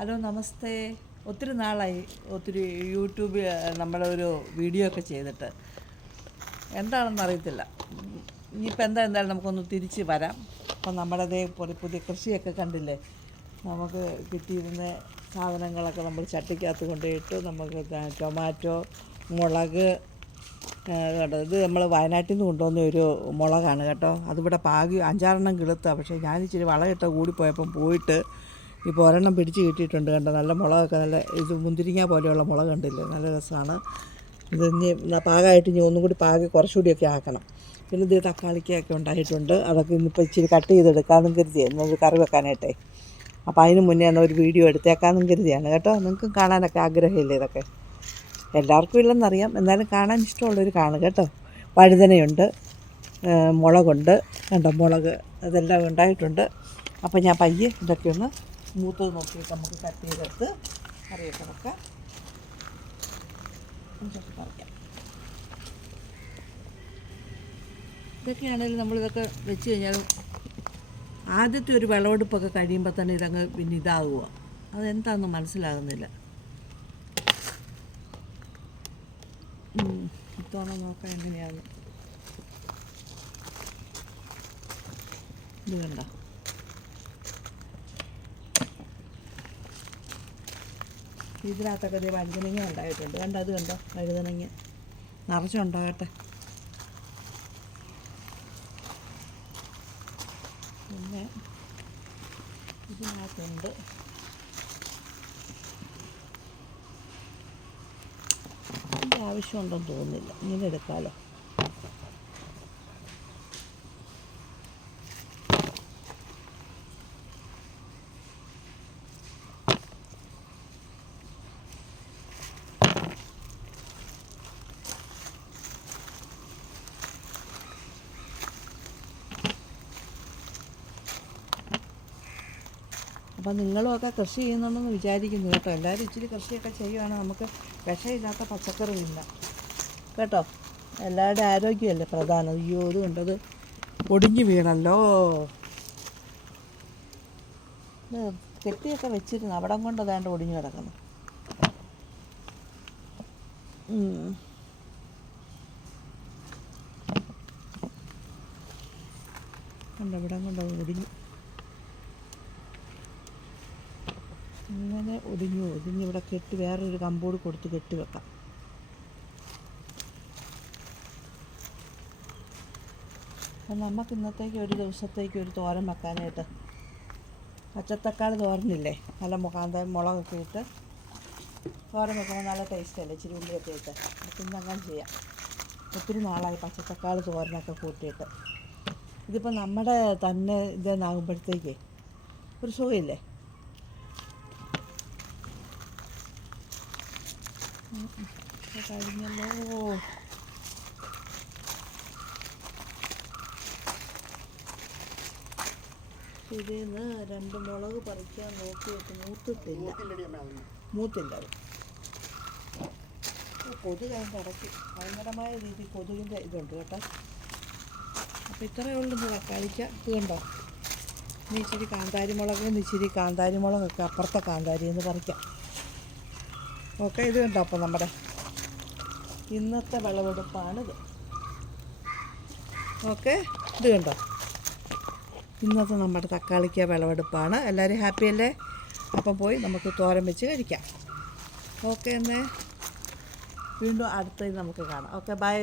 Hello നമസ്തേ. ഒത്തിരി നാളായി യൂട്യൂബിൽ നമ്മളൊരു വീഡിയോ ഒക്കെ ചെയ്തിട്ട് എന്താണെന്ന് അറിയത്തില്ല. ഇനിയിപ്പോൾ എന്തായാലും നമുക്കൊന്ന് തിരിച്ച് വരാം. അപ്പം നമ്മുടെ അതേപോലെ പുതിയ കൃഷിയൊക്കെ കണ്ടില്ലേ, നമുക്ക് കിട്ടിയിരുന്ന സാധനങ്ങളൊക്കെ നമ്മൾ ചട്ടിക്കകത്ത് കൊണ്ടുപോയിട്ട് നമുക്ക് ടൊമാറ്റോ, മുളക് കേട്ടോ. ഇത് നമ്മൾ വയനാട്ടിൽ നിന്ന് കൊണ്ടുവന്ന ഒരു മുളകാണ് കേട്ടോ. അതിവിടെ പാകി 5-6 കിളുത്താണ്. പക്ഷേ ഞാനിച്ചിരി വളമിട്ട കൂടിപ്പോയപ്പം പോയിട്ട് ഇപ്പോൾ ഒരെണ്ണം പിടിച്ച് കിട്ടിയിട്ടുണ്ട് കേട്ടോ. നല്ല മുളകൊക്കെ, നല്ല ഇത് മുന്തിരിങ്ങ പോലെയുള്ള മുളക് കണ്ടില്ലേ, നല്ല രസമാണ്. ഇത് ഇനി പാകമായിട്ട് ഇനി ഒന്നും കൂടി പാകി കുറച്ചുകൂടിയൊക്കെ ആക്കണം. പിന്നെ ഇത് തക്കാളിക്കൊക്കെ ഉണ്ടായിട്ടുണ്ട്. അതൊക്കെ ഇന്നിപ്പോൾ ഇച്ചിരി കട്ട് ചെയ്തെടുക്കാമെന്നും കരുതിയാണ് ഒരു കറി വെക്കാനായിട്ടേ. അപ്പോൾ അതിന് മുന്നേ എന്നാൽ ഒരു വീഡിയോ എടുത്തേക്കാമെന്നും കരുതിയാണ് കേട്ടോ. നിങ്ങൾക്കും കാണാനൊക്കെ ആഗ്രഹമില്ലേ ഇതൊക്കെ? എല്ലാവർക്കും ഇല്ലെന്നറിയാം, എന്നാലും കാണാൻ ഇഷ്ടമുള്ളവർ കാണും കേട്ടോ. വഴുതനയുണ്ട്, മുളകുണ്ട് കണ്ടോ, മുളക് അതെല്ലാം ഉണ്ടായിട്ടുണ്ട്. അപ്പോൾ ഞാൻ പയ്യെ ഇതൊക്കെ ഒന്ന് മൂത്തത് നോക്കിയിട്ട് നമുക്ക് കട്ട് ചെയ്തെടുത്ത് കറിയൊക്കെ വെക്കാം. പറിക്കാം. ഇതൊക്കെയാണെങ്കിലും നമ്മളിതൊക്കെ വെച്ച് കഴിഞ്ഞാൽ ആദ്യത്തെ ഒരു വിളവെടുപ്പൊക്കെ കഴിയുമ്പോൾ തന്നെ ഇതങ്ങ് പിന്നെ ഇതാവുക. അതെന്താണെന്ന് മനസ്സിലാകുന്നില്ല. ഇത്തവണ നോക്കാം എങ്ങനെയാണ്. ഇത് കണ്ടോ, ഇതിനകത്തൊക്കെ ഇത് വഴുതനങ്ങ ഉണ്ടായിട്ടുണ്ട്. കണ്ടോ, അത് കണ്ടോ, വഴുതനങ്ങ നിറച്ചുണ്ടാകട്ടെ. പിന്നെ ഇതിനകത്തുണ്ട് ഇതിൻ്റെ ആവശ്യമുണ്ടെന്ന് തോന്നുന്നില്ല, ഇങ്ങനെ എടുക്കാമല്ലോ. അപ്പം നിങ്ങളുമൊക്കെ കൃഷി ചെയ്യുന്നുണ്ടെന്ന് വിചാരിക്കുന്നു കേട്ടോ. എല്ലാവരും ഇച്ചിരി കൃഷിയൊക്കെ ചെയ്യുവാണെങ്കിൽ നമുക്ക് വിഷമില്ലാത്ത പച്ചക്കറി തിന്നാം കേട്ടോ. എല്ലാവരുടെ ആരോഗ്യമല്ലേ പ്രധാനം. അയ്യോ, ഇത് കണ്ടത് ഒടിഞ്ഞു വീണല്ലോ. ഇത് കെട്ടിയൊക്കെ വെച്ചിരുന്നു, അവിടം കൊണ്ട് അതാണ്ട് ഒടിഞ്ഞു കിടക്കുന്നു. കണ്ടോ, ഇവിടം കൊണ്ട് ഒടിഞ്ഞു, ഇങ്ങനെ ഒടിഞ്ഞു. ഇവിടെ കെട്ടി വേറൊരു കമ്പോട് കൊടുത്ത് കെട്ടി വെക്കാം. അപ്പം നമുക്ക് ഇന്നത്തേക്ക് ഒരു ദിവസത്തേക്ക് ഒരു തോരൻ വെക്കാനായിട്ട് പച്ചത്തക്കാളി തോരനില്ലേ, നല്ല മുളകൊക്കെ ഇട്ട് തോരൻ വെക്കുമ്പോൾ നല്ല ടേസ്റ്റല്ലേ, ഇച്ചിരി ഉള്ളിയൊക്കെ ഇട്ട്. അപ്പം ഇന്നങ്ങനെ ചെയ്യാം. ഒത്തിരി നാളായി പച്ചത്തക്കാളി തോരനൊക്കെ കൂട്ടിയിട്ട്. ഇതിപ്പോൾ നമ്മുടെ തന്നെ ഇതെന്നാകുമ്പോഴത്തേക്കേ ഒരു സുഖമില്ലേ. കഴിഞ്ഞല്ലോ. ഇതിന്ന് 2 മുളക് പറിക്കാൻ നോക്കിയിട്ട് മൂത്തില്ല. കൊതുക് അതിൻ്റെ ഇടയ്ക്ക് ഭയങ്കരമായ രീതിയിൽ കൊതുകിൻ്റെ ഇതുണ്ട് കേട്ടോ. അപ്പോൾ ഇത്രയേ ഉള്ളൂ തക്കാളിക്ക്. ഇത് കണ്ടോ, ഇനി ഇച്ചിരി കാന്താരി മുളകൊക്കെ അപ്പുറത്തെ കാന്താരി എന്ന് പറിക്കാം. ഓക്കെ, ഇത് കണ്ടോ. അപ്പോൾ നമ്മുടെ ഇന്നത്തെ വിളവെടുപ്പാണിത്. ഓക്കെ, ഇത് കണ്ടോ, ഇന്നത്തെ നമ്മുടെ തക്കാളിക്ക വിളവെടുപ്പാണ്. എല്ലാവരും ഹാപ്പിയല്ലേ? അപ്പം പോയി നമുക്ക് തോരൻ വെച്ച് കഴിക്കാം. ഓക്കെ, എന്നേ വീണ്ടും അടുത്തത് നമുക്ക് കാണാം. Okay, by.